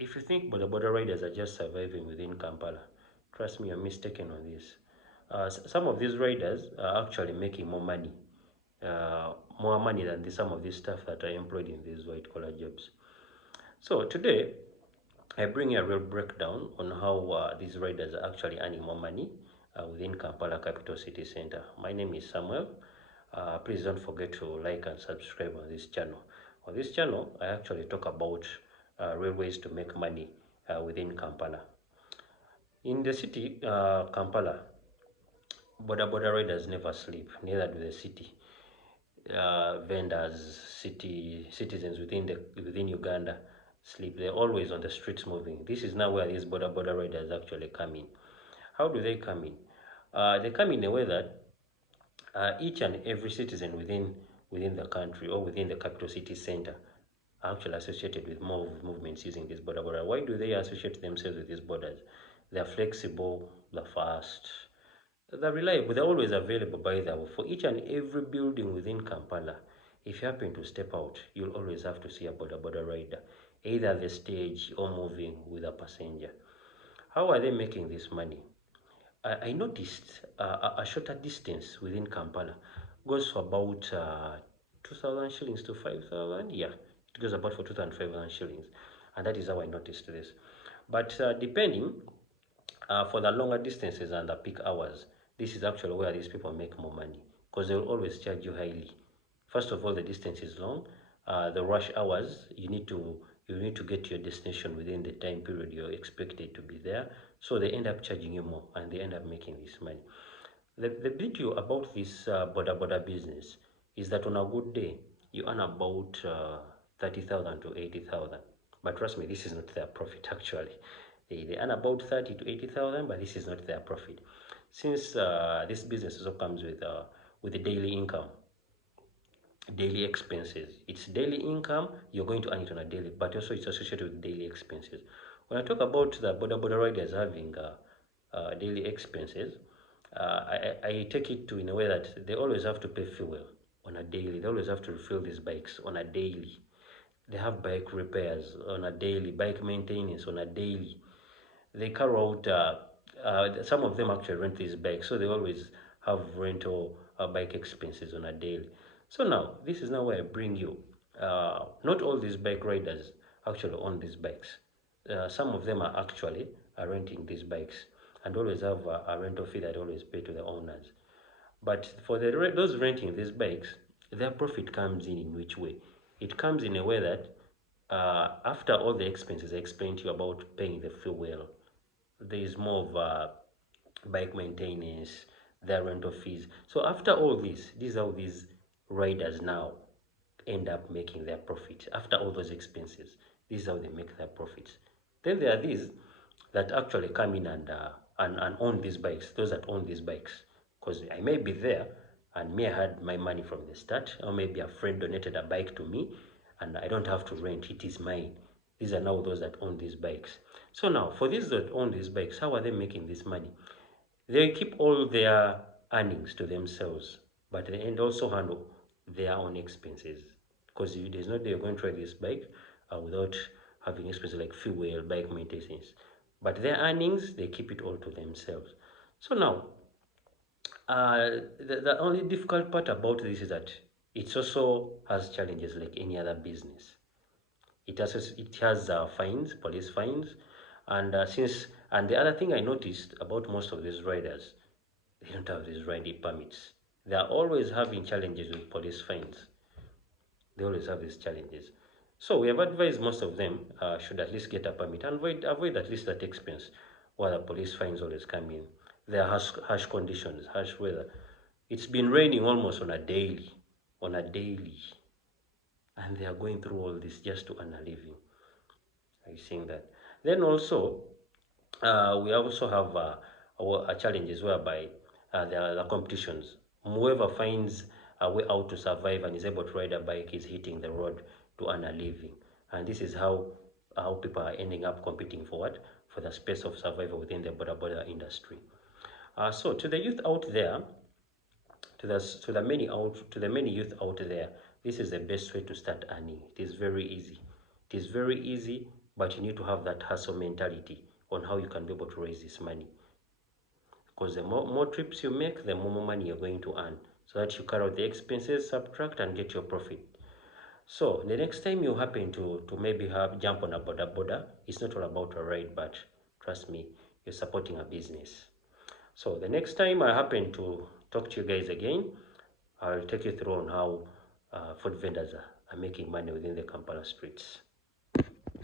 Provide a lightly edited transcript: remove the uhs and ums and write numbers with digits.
If you think Boda riders are just surviving within Kampala, trust me, you're mistaken on this. Some of these riders are actually making more money than some of these staff that are employed in these white collar jobs. So today, I bring a real breakdown on how these riders are actually earning more money within Kampala Capital City Center. My name is Samuel. Please don't forget to like and subscribe on this channel. On this channel, I actually talk about real ways to make money within Kampala. In the city, Kampala, Boda riders never sleep, neither do the city. Vendors, citizens within Uganda sleep. They're always on the streets moving. This is now where these border riders actually come in. How do they come in? They come in a way that each and every citizen within the country or within the capital city center are actually associated with more movements using this border. Why do they associate themselves with these borders? They're flexible, they're fast, they're reliable, they're always available by the way. For each and every building within Kampala, if you happen to step out, you'll always have to see a border rider, either at the stage or moving with a passenger. How are they making this money? I noticed a shorter distance within Kampala goes for about 2,000 shillings to 5,000. Yeah, it goes about for 2,500 shillings. And that is how I noticed this. But depending for the longer distances and the peak hours, this is actually where these people make more money because they will always charge you highly. First of all, the distance is long. The rush hours, you need to get to your destination within the time period you're expected to be there. So they end up charging you more and they end up making this money. The beauty about this border business is that on a good day, you earn about 30,000 to 80,000. But trust me, this is not their profit actually. They earn about 30 to 80,000, but this is not their profit. Since this business also comes with the daily income, daily expenses. It's daily income, you're going to earn it on a daily, but also it's associated with daily expenses. When I talk about the border riders having daily expenses, I take it to in a way that they always have to pay fuel on a daily. They always have to refill these bikes on a daily. They have bike repairs on a daily, bike maintenance on a daily. They carry out, some of them actually rent these bikes, so they always have rental bike expenses on a daily. So now, this is now where I bring you. Not all these bike riders actually own these bikes. Some of them are actually renting these bikes and always have a rental fee that always pay to the owners. But for those renting these bikes, their profit comes in which way? It comes in a way that after all the expenses I explained to you about paying the fuel, there is more of bike maintenance, their rental fees. So after all this, these are how these riders now end up making their profit. After all those expenses, this is how they make their profits. Then there are these that actually come in and own these bikes, those that own these bikes. Because I may be there and may have had my money from the start, or maybe a friend donated a bike to me and I don't have to rent, it is mine. These are now those that own these bikes. So now, for these that own these bikes, how are they making this money? They keep all their earnings to themselves, but they end also handle their own expenses. Because there's no day you're going to try this bike without having expenses like fuel, bike maintenance. But their earnings, they keep it all to themselves. So now, the only difficult part about this is that it also has challenges like any other business. It has fines, police fines, and the other thing I noticed about most of these riders, they don't have these riding permits. They are always having challenges with police fines. They always have these challenges. So we have advised most of them should at least get a permit and avoid at least that expense while the police fines always come in. There are harsh conditions, harsh weather. It's been raining almost on a daily, and they are going through all this just to earn a living. Are you seeing that? Then also, we also have challenges whereby there are the competitions. Whoever finds a way out to survive and is able to ride a bike is hitting the road to earn a living. And this is how people are ending up competing for what? For the space of survival within the border industry. So to the youth out there, to the many youth out there, this is the best way to start earning. It is very easy. It is very easy, but you need to have that hustle mentality on how you can be able to raise this money. Because the more trips you make, the more money you're going to earn, so that you carry out the expenses, subtract, and get your profit. So the next time you happen to maybe jump on a boda, it's not all about a ride, but trust me, you're supporting a business. So the next time I happen to talk to you guys again, I'll take you through on how food vendors are making money within the Kampala streets.